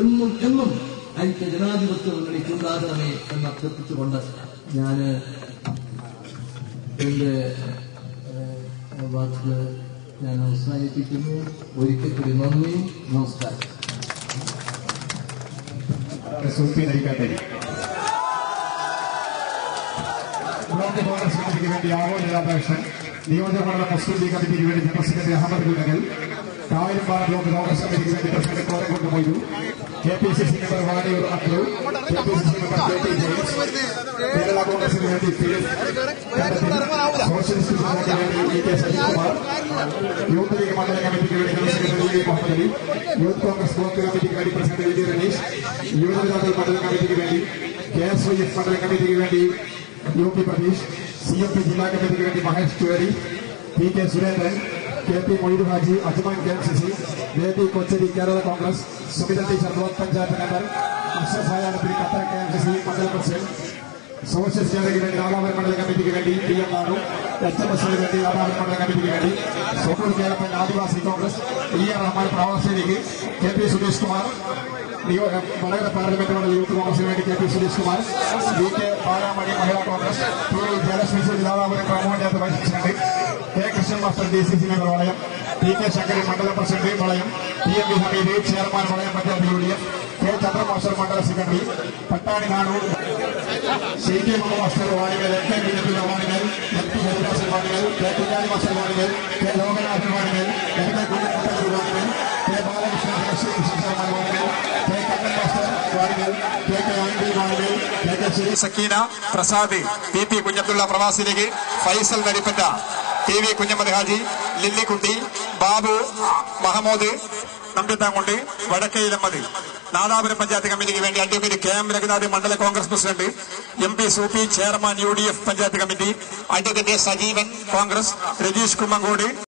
എന്നും എന്നും ഐക്യ ജനാധിപത്യ മുന്നണിക്കുണ്ടാകണമേ എന്ന് അഭ്യർത്ഥിച്ചുകൊണ്ട് ഞാൻ എന്റെ വാക്കുകൾ ഞാൻ അവസാനിപ്പിക്കുന്നു. ഒരിക്കൽ കൂടി നന്ദി, നമസ്കാരം. ബ്ലോക്ക് കോൺഗ്രസ് കമ്മിറ്റിക്ക് വേണ്ടി ആവോൽ രാധാകൃഷ്ണൻ, നിയോജകമണ്ഡലം മുസ്ലിം ലീഗ് കമ്മിറ്റിക്ക് വേണ്ടി general secretary Ahammed Gunakal, Kayampara block Congress കമ്മിറ്റിക്ക് വേണ്ടി president Koramkund Moidu, KPCC member Vaniyur Akru, KPCC member KT James, Kerala കോൺഗ്രസിന് വേണ്ടി ഫിലിപ്പ് കണ്ടത്തിൽ, സോഷ്യലിസ്റ്റ് പാർട്ടിക്ക് വേണ്ടി EK സജികുമാർ, യൂത്ത് ലീഗ് മണ്ഡലം കമ്മിറ്റിക്ക് വേണ്ടി general secretary Muhammad Ali, youth Congress block കമ്മിറ്റിക്ക് വേണ്ടി പ്രസിഡന്റ് വി രമേശ്, യുവജനതാദൾ മണ്ഡലം കമ്മിറ്റിക്ക് വേണ്ടി KSYF മണ്ഡലം കമ്മിറ്റിക്ക് വേണ്ടി UP പ്രതീഷ്, CMP ജില്ലാ കമ്മിറ്റിക്ക് വേണ്ടി Mahesh Chuvari, PK Surendran, KP Moidu Haji, Ajman KMCC, Baby Kocheri Kerala Congress, Sumitha teacher block panchayat member, Ashraf ഹയാനത്തിന് ഖത്തർ KMCC മണ്ഡലം പ്രസിഡന്റ്, സോഷ്യലിസ്റ്റ് ജനതയ്ക്ക് വേണ്ടി രാധാപുരം മണ്ഡലം കമ്മിറ്റിക്ക് വേണ്ടി PM നാണു, HMSന് വേണ്ടി രാധാപുരം മണ്ഡലം കമ്മിറ്റിക്ക് വേണ്ടി സോട്ടൂർ കേരളപ്പൻ ആദിവാസി കോൺഗ്രസ്, ER റഹ്മാൻ പ്രവാസി league, KP Suresh Kumar, Vadakara parliament മണ്ഡലം യൂത്ത് കോൺഗ്രസിന് വേണ്ടി KP സുരേഷ് കുമാർ, VK പാലാമണി മഹിളാ കോൺഗ്രസ്, ജയലക്ഷ്മി രാധാപുരം ഗ്രാമപഞ്ചായത്ത് vice president, K Krishnan master DCC member Valayam, PK Sankaran മണ്ഡലം president Valayam, TMV Hameed chairman Valayam panchayat UDF, K Chandra master മണ്ഡല secretary, Pattani Nanur, CK Muhammad master Vanimel, MK BJP Vanimel, MP Haridasan Vanimel, K Kunhali master Vanimel, K Lokanathan Vanimel, MK Kunhali Vanimel, K Balakrishnan Sharman Vanimel, K Kannan master Vanimel, KK Anandi Vanimel, KK Sakeena, Prasad, PP Kunhabdulla പ്രവാസിലേക്ക്, Faisal Naripatta, TV Kunhammad Haji, Lillikutty, Babu Mahamood Nambithankond, Vadakkayilammad, Nadapuram panchayat കമ്മിറ്റിക്ക് വേണ്ടി advocate KM Raghunath മണ്ഡല Congress president, MP Soopy chairman UDF panchayat committee, advocate Sajeevan Congress, Rajeesh Kummankode.